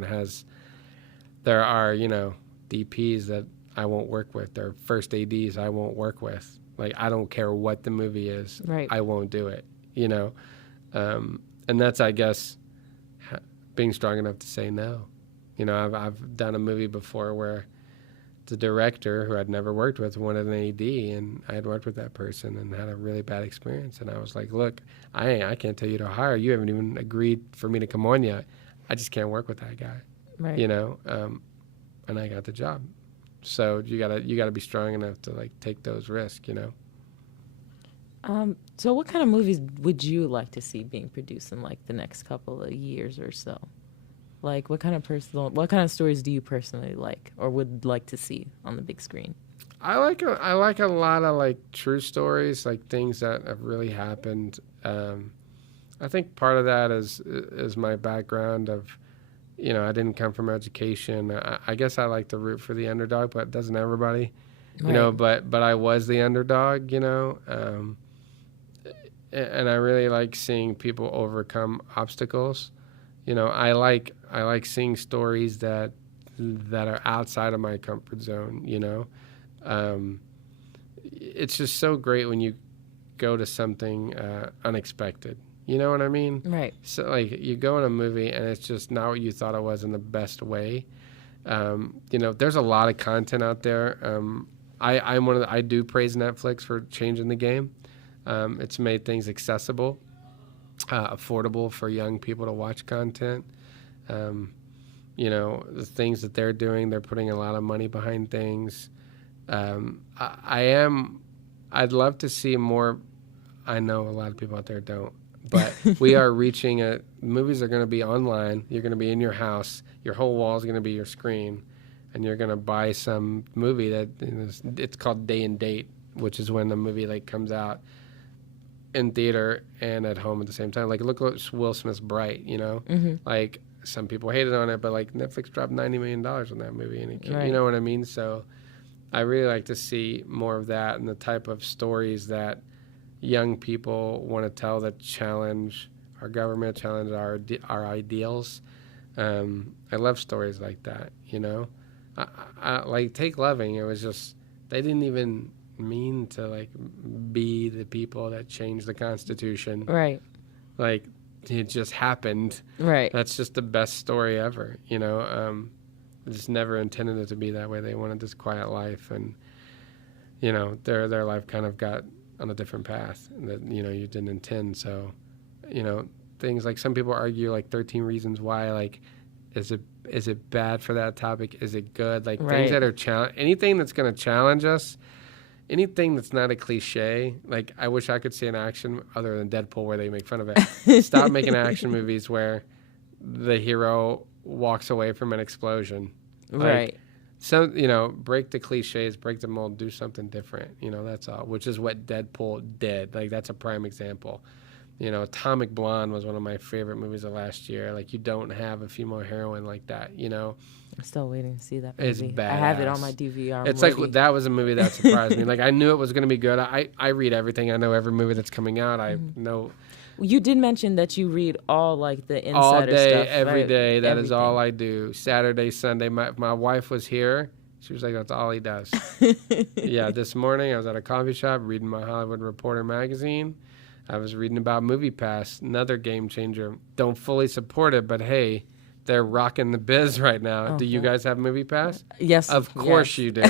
There are, DPs that I won't work with. There are first ADs I won't work with. I don't care what the movie is. Right. I won't do it, and that's, I guess, being strong enough to say no. I've done a movie before where the director, who I'd never worked with, wanted an AD, and I had worked with that person and had a really bad experience. And I was like, look, I can't tell you to hire. You haven't even agreed for me to come on yet. I just can't work with that guy. Right. And I got the job. So you gotta be strong enough to take those risks. So what kind of movies would you like to see being produced in the next couple of years or so? What kind of stories do you personally like or would like to see on the big screen? I like a lot of true stories, things that have really happened. I think part of that is my background of, I didn't come from education. I guess I like to root for the underdog, but doesn't everybody? Right. But I was the underdog, and I really like seeing people overcome obstacles. I like seeing stories that are outside of my comfort zone. It's just so great when you go to something unexpected. You know what I mean? Right. So you go in a movie and it's just not what you thought it was in the best way. There's a lot of content out there. I do praise Netflix for changing the game. It's made things accessible, affordable for young people to watch content. The things that they're doing, they're putting a lot of money behind things. I'd love to see more. I know a lot of people out there don't, but we are reaching movies are going to be online. You're going to be in your house. Your whole wall is going to be your screen, and you're going to buy some movie that it's called day and date, which is when the movie like comes out in theater and at home at the same time. Like look at Will Smith's Bright, like some people hated on it, but like Netflix dropped $90 million on that movie, and you know what I mean? So I really like to see more of that and the type of stories that young people want to tell that challenge our government, challenge our ideals. I love stories like that, I like Take Loving. It was just, they didn't even mean to like be the people that changed the Constitution. Right. Like it just happened. Right. That's just the best story ever, They just never intended it to be that way. They wanted this quiet life, and their life kind of got on a different path that you didn't intend. So things like some people argue like 13 Reasons Why, like is it bad for that topic, is it good, like things that are anything that's going to challenge us, anything that's not a cliche. Like I wish I could see an action other than Deadpool where they make fun of it. Stop making action movies where the hero walks away from an explosion. Right. So, break the cliches, break the mold, do something different. That's all, which is what Deadpool did. Like, that's a prime example. Atomic Blonde was one of my favorite movies of last year. Like, you don't have a female heroine like that, I'm still waiting to see that movie. It's badass. I have it on my DVR. It's like, that was a movie that surprised me. Like, I knew it was going to be good. I read everything. I know every movie that's coming out. I know... You did mention that you read all like the insider all day, stuff, every day. That everything. Is all I do. Saturday, Sunday. My wife was here. She was like, "That's all he does." Yeah. This morning I was at a coffee shop reading my Hollywood Reporter magazine. I was reading about MoviePass, another game changer. Don't fully support it, but hey, they're rocking the biz right now. Do you guys have MoviePass? Yes, of course you do.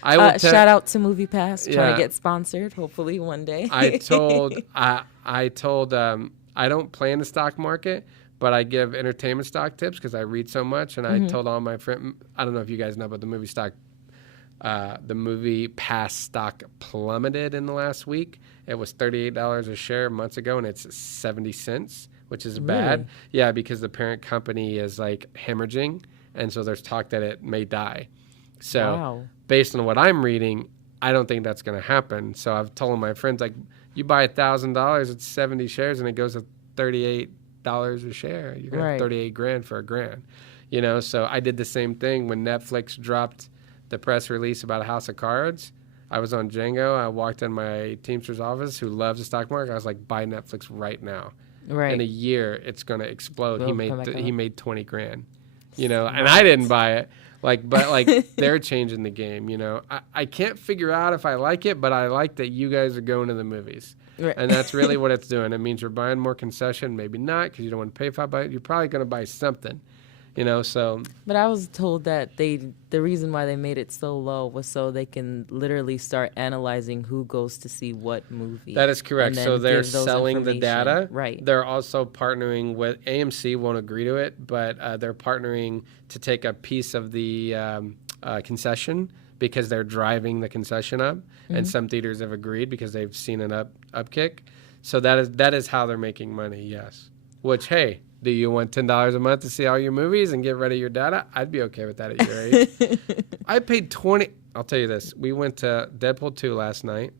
I will shout out to MoviePass, trying to get sponsored, hopefully one day. I told I don't play in the stock market, but I give entertainment stock tips because I read so much. And I told all my friends, I don't know if you guys know, but the MoviePass stock plummeted in the last week. It was $38 a share months ago, and it's 70 cents, which is bad. Really? Yeah, because the parent company is like hemorrhaging, and so there's talk that it may die. So based on what I'm reading, I don't think that's going to happen. So I've told my friends, like, you buy $1,000, it's 70 shares, and it goes to $38 a share. You're going to have 38 grand for a grand. So I did the same thing when Netflix dropped the press release about House of Cards. I was on Django. I walked in my Teamster's office who loves the stock market. I was like, buy Netflix right now. Right. In a year, it's going to explode. He made 20 grand. And I didn't buy it. But they're changing the game. I can't figure out if I like it, but I like that you guys are going to the movies. Right. And that's really what it's doing. It means you're buying more concession, maybe not because you don't want to pay for it, but you're probably going to buy something. So. But I was told that the reason why they made it so low was so they can literally start analyzing who goes to see what movie. That is correct. So they're selling the data. Right. They're also partnering with AMC. Won't agree to it, but they're partnering to take a piece of the concession because they're driving the concession up, and some theaters have agreed because they've seen an upkick. So that is how they're making money. Yes. Which, hey. Do you want $10 a month to see all your movies and get rid of your data? I'd be okay with that at your age. I paid $20. I'll tell you this. We went to Deadpool 2 last night,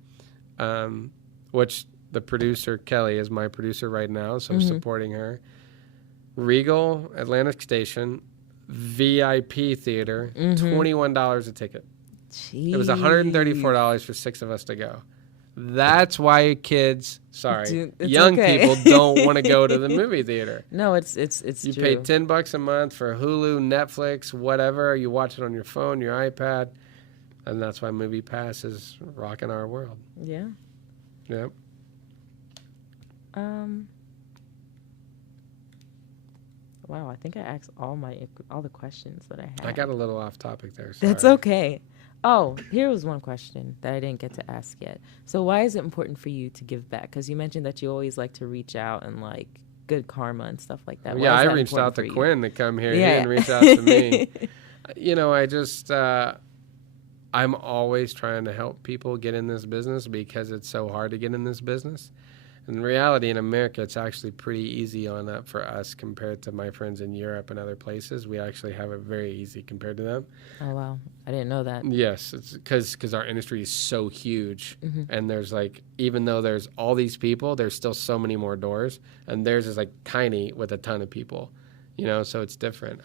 which the producer, Kelly, is my producer right now, so I'm supporting her. Regal, Atlantic Station, VIP theater, $21 a ticket. Jeez. It was $134 for 6 of us to go. That's why young people don't want to go to the movie theater. No, it's you true. pay $10 a month for Hulu, Netflix, whatever. You watch it on your phone, your iPad, and that's why MoviePass is rocking our world. Yeah. Yep. Wow, I think I asked all the questions that I had. I got a little off topic there. Sorry. That's okay. Oh, here was one question that I didn't get to ask yet. So why is it important for you to give back? Because you mentioned that you always like to reach out and like good karma and stuff like that. Well, Why yeah, is I that reached important out to for you? Quinn to come here. Yeah. He didn't reach out to me. I just, I'm always trying to help people get in this business because it's so hard to get in this business. In reality, in America, it's actually pretty easy on up for us compared to my friends in Europe and other places. We actually have it very easy compared to them. Oh, wow. I didn't know that. Yes, it's because our industry is so huge. And there's like, even though there's all these people, there's still so many more doors. And theirs is like tiny with a ton of people, so it's different.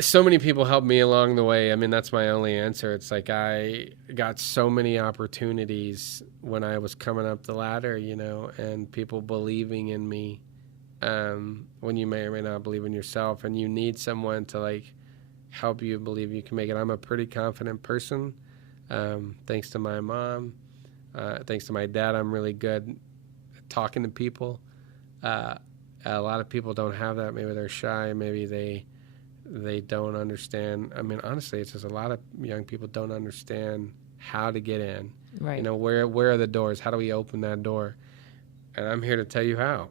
So many people helped me along the way. I mean, that's my only answer. It's like I got so many opportunities when I was coming up the ladder, and people believing in me when you may or may not believe in yourself. And you need someone to, like, help you believe you can make it. I'm a pretty confident person, thanks to my mom. Thanks to my dad, I'm really good at talking to people. A lot of people don't have that. Maybe they're shy. Maybe they don't understand. I mean, honestly, it's just a lot of young people don't understand how to get in. Right. Where are the doors? How do we open that door? And I'm here to tell you how.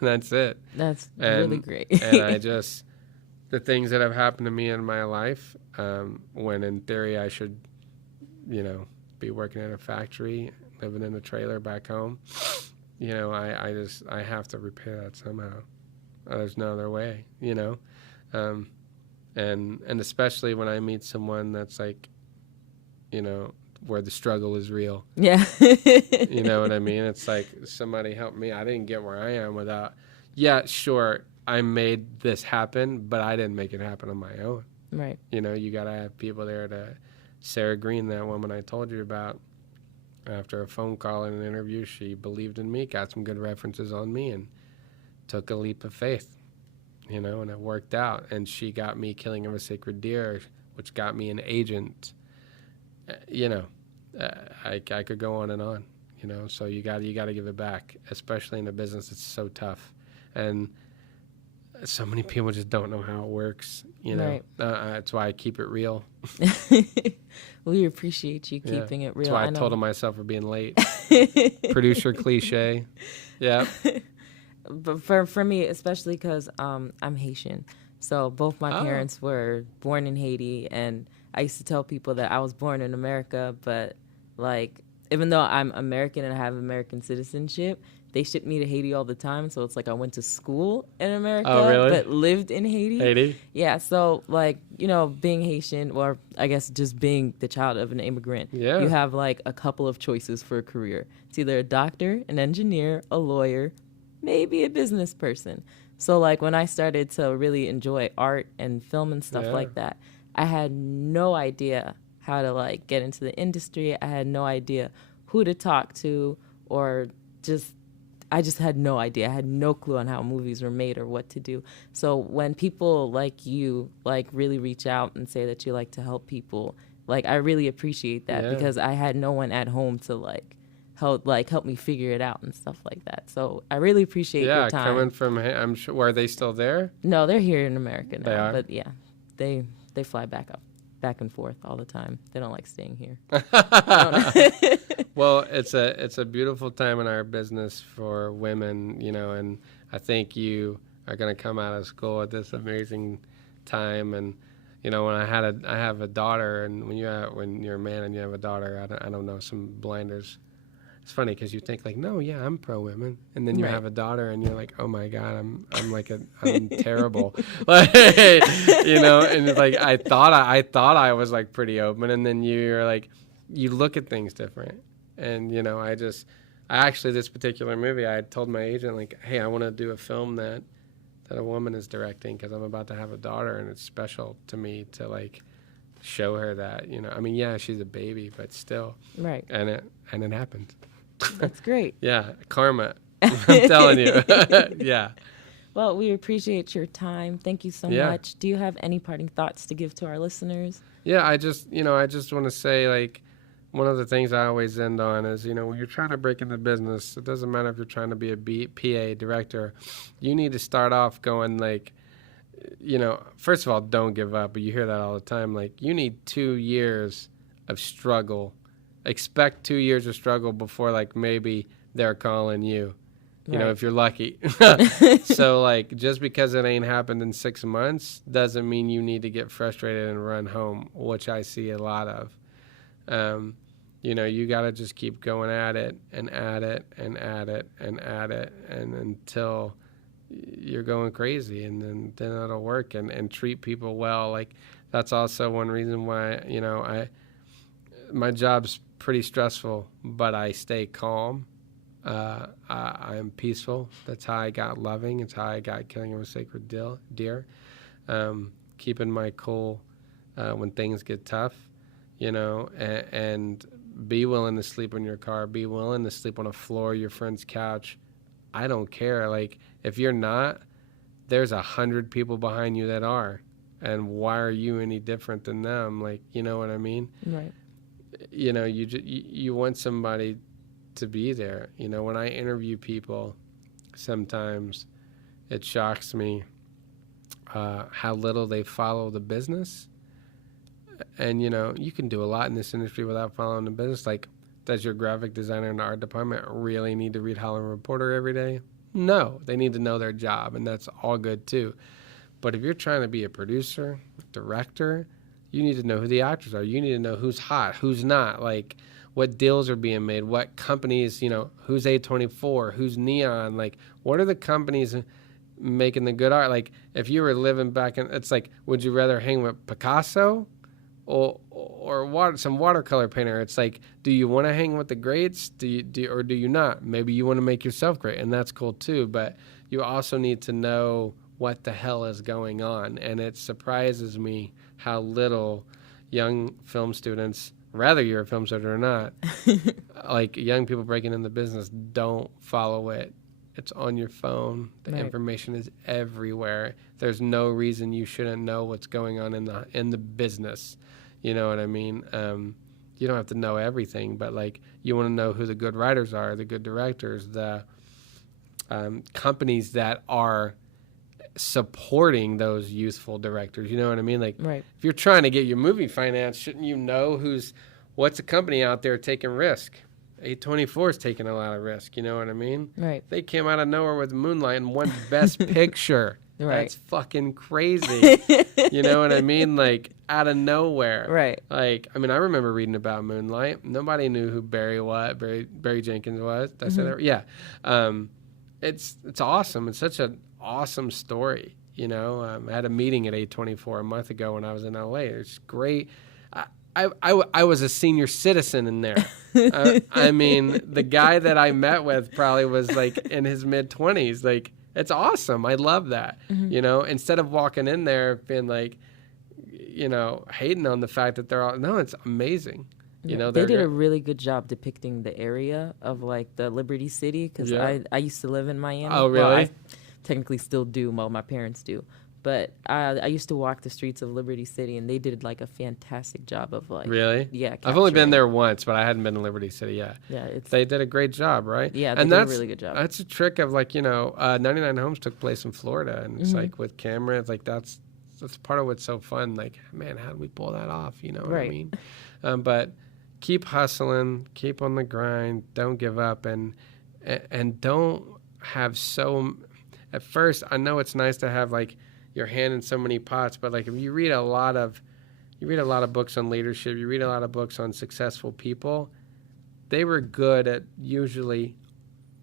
That's it. That's really great. And the things that have happened to me in my life, when in theory I should, be working in a factory, living in a trailer back home, I have to repair that somehow. There's no other way, and especially when I meet someone that's like, where the struggle is real. Yeah. You know what I mean? It's like somebody helped me. I didn't get where I am without, sure, I made this happen, but I didn't make it happen on my own. Right. You got to have people there to, Sarah Green, that woman I told you about, after a phone call and an interview, she believed in me, got some good references on me, and took a leap of faith. And it worked out. And she got me Killing of a Sacred Deer, which got me an agent. I could go on and on. So you got to give it back, especially in a business that's so tough, and so many people just don't know how it works. Right. That's why I keep it real. We appreciate you keeping it real. That's why I told myself for being late. Producer cliche. Yeah. But for me, especially because I'm Haitian, so both my parents were born in Haiti, and I used to tell people that I was born in America, but like even though I'm American and I have American citizenship, they ship me to Haiti all the time. So it's like I went to school in America, but lived in Haiti. Haiti? Yeah. So like, being Haitian, or I guess just being the child of an immigrant, you have like a couple of choices for a career. It's either a doctor, an engineer, a lawyer, maybe a business person. So like when I started to really enjoy art and film and stuff like that, I had no idea how to like get into the industry. I had no idea who to talk to, or I just had no idea. I had no clue on how movies were made or what to do. So when people like you like really reach out and say that you like to help people, like I really appreciate that, because I had no one at home to help me figure it out and stuff like that. So I really appreciate your time. Coming from, I'm sure, are they still there? No, they're here in America now. They are? But yeah, they fly back and forth all the time. They don't like staying here. Well, it's a beautiful time in our business for women, and I think you are going to come out of school at this amazing time. And when I have a daughter, and when you're a man and you have a daughter, I don't know, some blinders. It's funny because you think like, no, yeah, I'm pro women, and then you have a daughter, and you're like, oh my god, I'm terrible, like, and it's like I thought I was like pretty open, and then you're like, you look at things different, and I actually this particular movie, I had told my agent like, hey, I want to do a film that a woman is directing because I'm about to have a daughter, and it's special to me to like show her that, I mean, yeah, she's a baby, but still, right, and it happened. That's great. Yeah, karma. I'm telling you. Yeah. Well, we appreciate your time. Thank you so much. Do you have any parting thoughts to give to our listeners? Yeah, I just want to say, like, one of the things I always end on is, when you're trying to break into business, it doesn't matter if you're trying to be a PA director. You need to start off going like, first of all, don't give up. But you hear that all the time. Like, you need 2 years of struggle. Expect 2 years of struggle before, like, maybe they're calling you, if you're lucky. So, like, just because it ain't happened in 6 months doesn't mean you need to get frustrated and run home, which I see a lot of. You got to just keep going at it and at it and at it and at it and until you're going crazy, and then it'll work, and treat people well. Like, that's also one reason why, my job's pretty stressful, but I stay calm. I'm peaceful. That's how I got Loving. It's how I got Killing of a Sacred Deer. Keeping my cool when things get tough, and be willing to sleep in your car, be willing to sleep on a floor, your friend's couch. I don't care. Like, if you're not, there's 100 people behind you that are. And why are you any different than them? Like, you know what I mean? Right. You want somebody to be there. When I interview people, sometimes it shocks me how little they follow the business. And, you can do a lot in this industry without following the business. Like, does your graphic designer in the art department really need to read Hollywood Reporter every day? No, they need to know their job, and that's all good too. But if you're trying to be a producer, director, you need to know who the actors are. You need to know who's hot, who's not, like what deals are being made, what companies, who's A24, who's Neon, like what are the companies making the good art? Like, if you were living back in, it's like, would you rather hang with Picasso or some watercolor painter? It's like, do you want to hang with the greats? Or do you not? Maybe you want to make yourself great, and that's cool too. But you also need to know what the hell is going on. And it surprises me how little young film students, whether you're a film student or not, like young people breaking in the business, don't follow it. It's on your phone. The information is everywhere. There's no reason you shouldn't know what's going on in the business. You know what I mean? You don't have to know everything, but like, you want to know who the good writers are, the good directors, the companies that are supporting those youthful directors. You know what I mean? Like, if you're trying to get your movie financed, shouldn't you know what's a company out there taking risk? A24 is taking a lot of risk. You know what I mean? Right. They came out of nowhere with Moonlight and won Best Picture. Right. That's fucking crazy. You know what I mean? Like, out of nowhere. Right. Like, I mean, I remember reading about Moonlight. Nobody knew who Barry Jenkins was. Did I say that? Yeah. It's awesome. It's such an awesome story. I had a meeting at A24 a month ago when I was in LA. It's great. I was a senior citizen in there. I mean, the guy that I met with probably was like in his mid-20s. Like, it's awesome. I love that. Instead of walking in there being like, hating on the fact that they're all, no, it's amazing. They did a really good job depicting the area of like the Liberty City, because I used to live in Miami. Oh, really? Well, I technically still do. Well, my parents do. But I used to walk the streets of Liberty City, and they did like a fantastic job of like. Really? Yeah. I've only been there once, but I hadn't been to Liberty City yet. Yeah, they did a great job, right? Yeah, they did a really good job. That's a trick of like 99 Homes took place in Florida, and it's like with cameras, like that's part of what's so fun. Like, man, how did we pull that off? You know what I mean? But keep hustling, keep on the grind, don't give up, and don't have so. At first, I know it's nice to have like your hand in so many pots, but like if you read a lot of books on leadership, you read a lot of books on successful people, they were good at usually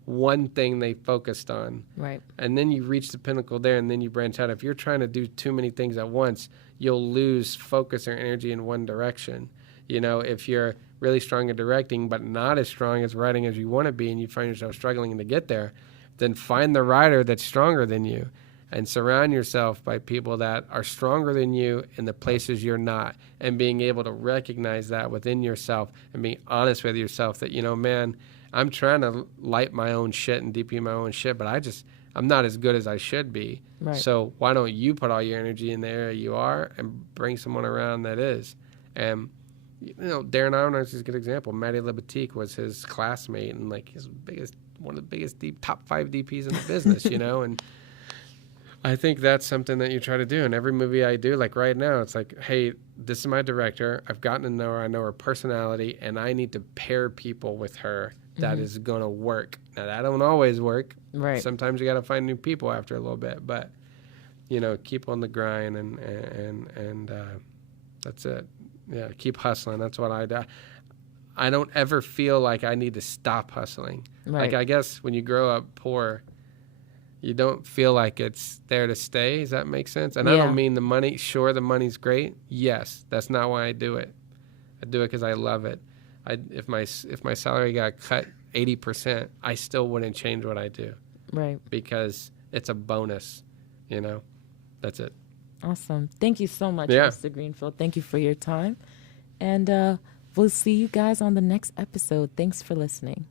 one thing they focused on. Right. And then you reach the pinnacle there, and then you branch out. If you're trying to do too many things at once, you'll lose focus or energy in one direction. If you're really strong at directing but not as strong as writing as you want to be, and you find yourself struggling to get there, then find the writer that's stronger than you and surround yourself by people that are stronger than you in the places you're not, and being able to recognize that within yourself and being honest with yourself that, man, I'm trying to light my own shit and DP my own shit, but I'm not as good as I should be. Right. So why don't you put all your energy in the area you are and bring someone around that is? And Darren Aronofsky is a good example. Matty Libatique was his classmate and like one of the biggest top 5 DPs in the business, and I think that's something that you try to do in every movie I do. Like right now, it's like, hey, this is my director. I've gotten to know her. I know her personality, and I need to pair people with her that is going to work. Now, that don't always work. Right. Sometimes you got to find new people after a little bit, but, keep on the grind and that's it. Yeah, keep hustling. That's what I do. I don't ever feel like I need to stop hustling. Right. Like, I guess when you grow up poor, you don't feel like it's there to stay. Does that make sense? And I don't mean the money. Sure, the money's great. Yes, that's not why I do it. I do it because I love it. If my salary got cut 80%, I still wouldn't change what I do. Right. Because it's a bonus, That's it. Awesome. Thank you so much, Mr. Greenfield. Thank you for your time. And we'll see you guys on the next episode. Thanks for listening.